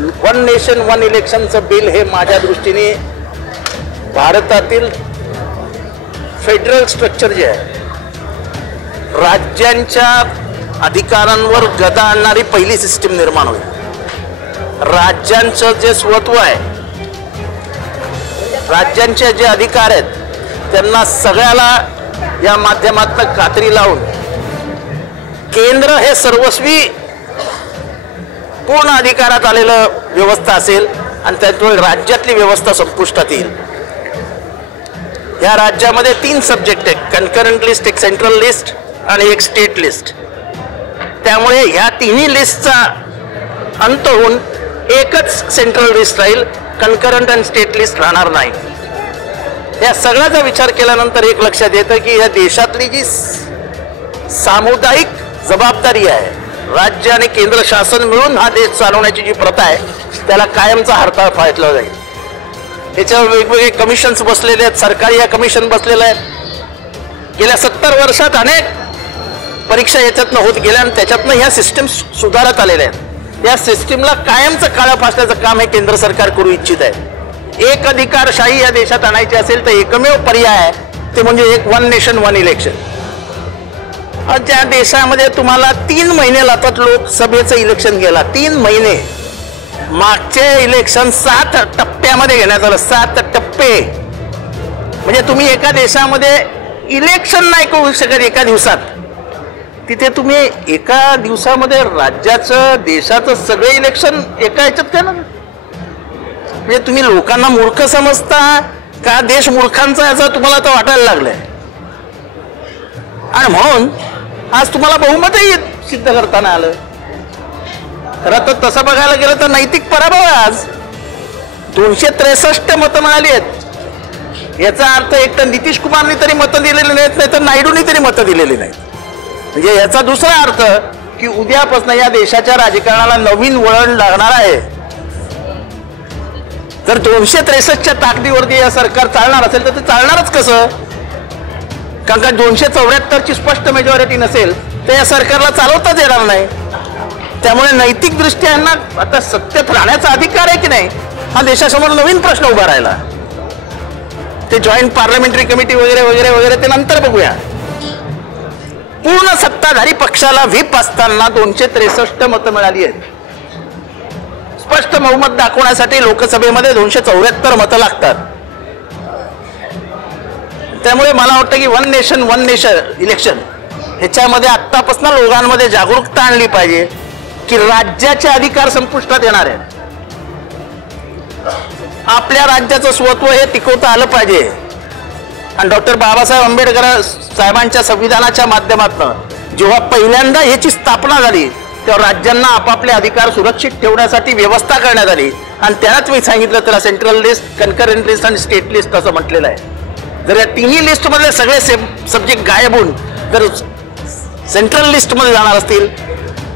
One nation one इलेक्शनचं bill हे माझ्या दृष्टीने भारतातील फेडरल स्ट्रक्चर जे आहे, राज्यांच्या अधिकारांवर गदा आणणारी पहिली सिस्टीम निर्माण होईल। राज्यांचं जे स्वत्व आहे, राज्यांचे जे अधिकार आहेत, त्यांना सगळ्याला या माध्यमातून कात्री लावून केंद्र हे सर्वस्वी पूर्ण अधिकारात आलेलं व्यवस्था असेल आणि त्यामुळे राज्यातली व्यवस्था संपुष्टात येईल। या राज्यामध्ये 3 सब्जेक्ट आहेत, कन्करंट लिस्ट, एक सेंट्रल लिस्ट आणि एक स्टेट लिस्ट। त्यामुळे ह्या तिन्ही लिस्टचा अंत होऊन एकच सेंट्रल लिस्ट राहील, कन्करंट आणि स्टेट लिस्ट राहणार नाही। या सगळ्याचा विचार केल्यानंतर एक लक्षात येतं की या देशातली जी सामुदायिक जबाबदारी आहे, राज्य आणि केंद्र शासन मिळून हा देश चालवण्याची जी प्रथा आहे, त्याला कायमचा हरताळ फाटला जाईल। त्याच्यावर वेगवेगळे कमिशन्स बसलेले आहेत, सरकारी या कमिशन बसलेलं आहे। गेल्या 70 वर्षात अनेक परीक्षा याच्यातनं होत गेल्या आणि त्याच्यातनं ह्या सिस्टीम सुधारत आलेल्या आहेत। या सिस्टीमला कायमचं काळं फासण्याचं काम हे केंद्र सरकार करू इच्छित आहे। एक अधिकारशाही या देशात आणायची असेल तर एकमेव पर्याय आहे ते म्हणजे एक वन नेशन वन इलेक्शन। ज्या देशामध्ये तुम्हाला 3 महिने लागतात लोकसभेचं इलेक्शन गेला, 3 महिने। मागचे इलेक्शन 7 टप्प्यामध्ये घेण्यात आलं, 7 टप्पे। म्हणजे तुम्ही एका देशामध्ये इलेक्शन नाही करू शकत एका दिवसात, तिथे तुम्ही एका दिवसामध्ये राज्याचं देशाचं सगळे इलेक्शन एका ह्याच्यात काय ना। म्हणजे तुम्ही लोकांना मूर्ख समजता का देश मूर्खांचा याचं तुम्हाला तर वाटायला लागलंय। आणि म्हणून आज तुम्हाला बहुमतही सिद्ध करताना आलं। खरं तर तसं बघायला गेलं तर नैतिक पराभव आहे। आज 263 मतं मिळाली आहेत। याचा अर्थ एक तर नितीश कुमारनी तरी मतं दिलेली नाहीत, नाही तर नायडूंनी तरी मतं दिलेली नाहीत। म्हणजे याचा दुसरा अर्थ की उद्यापासून या देशाच्या राजकारणाला नवीन वळण लागणार आहे। जर 263च्या ताकदीवरती या सरकार चालणार असेल तर ते चालणारच कसं? कारण का 274ची स्पष्ट मेजॉरिटी नसेल तर या सरकारला चालवताच येणार नाही। त्यामुळे नैतिक दृष्ट्या यांना आता सत्तेत राहण्याचा अधिकार आहे की नाही हा देशासमोर नवीन प्रश्न उभा राहिला। ते जॉईंट पार्लमेंटरी कमिटी वगैरे वगैरे वगैरे ते नंतर बघूया। पूर्ण सत्ताधारी पक्षाला व्हीप असताना 263 मतं मिळाली आहेत। स्पष्ट बहुमत दाखवण्यासाठी लोकसभेमध्ये 274 मतं लागतात। त्यामुळे मला वाटतं की वन नेशन वन इलेक्शन ह्याच्यामध्ये आत्तापासून लोकांमध्ये जागरूकता आणली पाहिजे की राज्याचे अधिकार संपुष्टात येणार आहेत। आपल्या राज्याचं स्वत्व हे टिकवता आलं पाहिजे। आणि डॉक्टर बाबासाहेब आंबेडकर साहेबांच्या संविधानाच्या माध्यमातून जेव्हा पहिल्यांदा ह्याची स्थापना झाली तेव्हा राज्यांना आपापले अधिकार सुरक्षित ठेवण्यासाठी व्यवस्था करण्यात आली। आणि त्यालाच मी सांगितलं त्याला सेंट्रल लिस्ट, कन्करंट लिस्ट आणि स्टेट लिस्ट असं म्हटलेलं आहे। जर या तिन्ही लिस्टमधले सगळे सब्जेक्ट गायब होऊन जर सेंट्रल लिस्टमध्ये जाणार असतील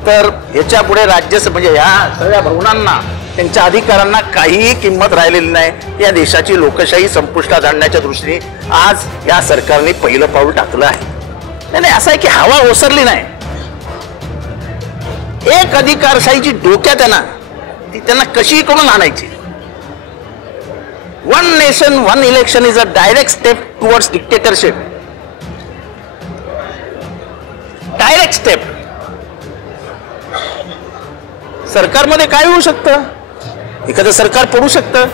तर ह्याच्या पुढे राज्य म्हणजे या सगळ्या भवनांना, त्यांच्या अधिकारांना काहीही किंमत राहिलेली नाही। या देशाची लोकशाही संपुष्टात आणण्याच्या दृष्टीने आज या सरकारने पहिलं पाऊल टाकलं आहे। नाही असं आहे की हवा ओसरली नाही। एक अधिकारशाहीची डोक्यात आहे ना, ती त्यांना कशी करून आणायची। One nation one election is a direct step towards dictatorship. Direct step. सरकारमध्ये काय होऊ शकतं? एखादं सरकार पडू शकतं,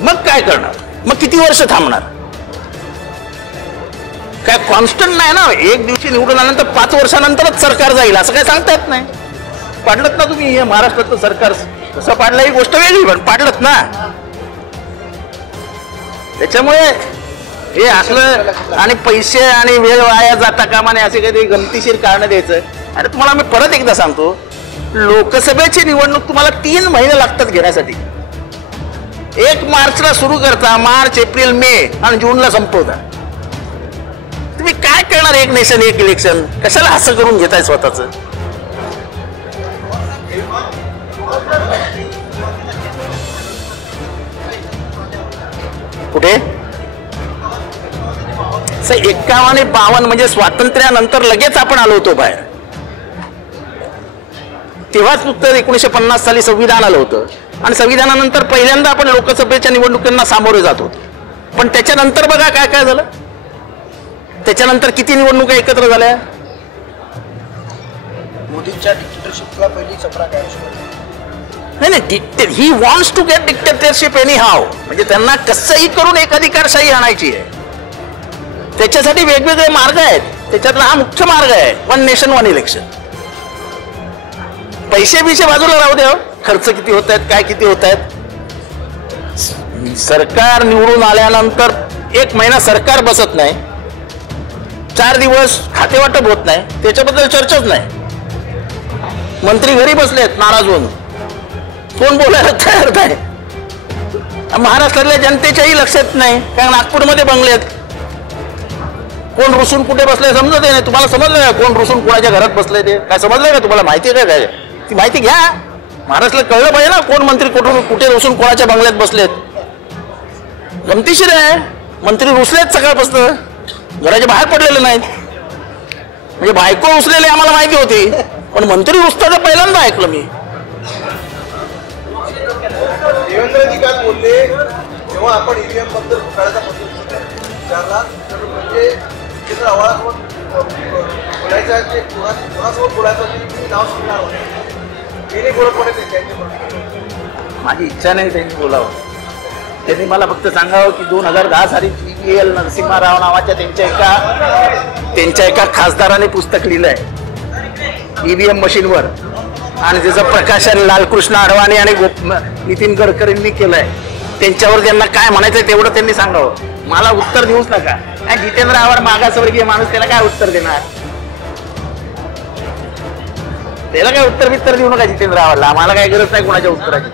मग काय करणार? मग किती वर्ष थांबणार? काय कॉन्स्टंट नाही ना। एक दिवशी निवडून आल्यानंतर 5 वर्षानंतरच सरकार जाईल असं काय सांगता येत नाही। पाडलत ना तुम्ही हे महाराष्ट्रातलं सरकार, कसं पाडलं ही गोष्ट वेगळी, पण पाडलत ना। त्याच्यामुळे हे असलं आणि पैसे आणि वेळ वाया जाता कामा नये असे काही गमतीशीर कारण द्यायचं। अरे तुम्हाला मी परत एकदा सांगतो, लोकसभेची निवडणूक तुम्हाला 3 महिने लागतात घेण्यासाठी। 1 मार्चला सुरू करता, मार्च, एप्रिल, मे आणि जूनला संपवता। तुम्ही काय करणार? एक नेशन एक इलेक्शन कशाला असं करून घेताय स्वतःच? कुठे 51 आणि 52 म्हणजे स्वातंत्र्यानंतर लगेच आपण आलो होतो बाहेर। तेव्हाच नुकतं 1950 साली संविधान आलं होतं आणि संविधानानंतर पहिल्यांदा आपण लोकसभेच्या निवडणुकांना सामोरे जात होतो. पण त्याच्यानंतर बघा काय काय झालं. त्याच्यानंतर किती निवडणुका एकत्र झाल्या. मोदींच्या डिक्टेटरशिपला पहिली चपरा काय नाही, he wants to get dictatorship anyhow. म्हणजे त्यांना कसंही करून एक अधिकारशाही आणायची आहे. त्याच्यासाठी वेगवेगळे मार्ग आहेत. त्याच्यातला हा मुख्य मार्ग आहे, वन नेशन वन इलेक्शन. पैसे बाजूला राहू द्या, खर्च किती होत आहेत, काय किती होत आहेत. सरकार निवडून आल्यानंतर 1 महिना सरकार बसत नाही, 4 दिवस खातेवाटप होत नाही, त्याच्याबद्दल चर्चाच नाही. मंत्री घरी बसलेत नाराज होऊन, कोण बोलायला तयार नाही. महाराष्ट्रातल्या जनतेच्याही लक्षात नाही, कारण नागपूरमध्ये बंगलेत. कोण रुसून कुठे बसले समजत नाही. तुम्हाला समजलं का कोण रुसून कोणाच्या घरात बसले ते काय समजलं का तुम्हाला. माहिती आहे काय ती माहिती घ्या. महाराष्ट्राला कळलं पाहिजे ना कोण मंत्री कुठे रुसून कोणाच्या बंगल्यात बसलेत. गमतीशीर आहे. मंत्री रुसलेत सकाळपासून, घराच्या बाहेर पडलेले नाहीत. म्हणजे बायको रुसलेले आम्हाला माहिती होती, पण मंत्री रुसताना पहिल्यांदा ऐकलं मी. देवेंद्रजी काय बोलले जेव्हा आपण ईव्हीएम बद्दल विचारला म्हणजे बोलायचं ते कोणासोबत बोलायचं ते नाव सांगणार होते. माझी इच्छा नाही त्यांनी बोलावं. त्यांनी मला फक्त सांगावं की 2010 साली GVL नरसिंहाराव नावाच्या त्यांच्या एका खासदाराने पुस्तक लिहिलं आहे ईव्हीएम मशीनवर, आणि त्याचं प्रकाशन लालकृष्ण अडवाणी आणि नितीन गडकरींनी केलंय. त्यांच्यावर त्यांना काय म्हणायचं तेवढं त्यांनी सांगावं. मला उत्तर देऊच नका. काय जितेंद्र आव्हाड मागासवर्गीय माणूस, त्याला काय उत्तर देणार. त्याला काय उत्तर बित्तर देऊ नका जितेंद्र आव्हाडला. आम्हाला काय गरज नाही कोणाच्या उत्तराची.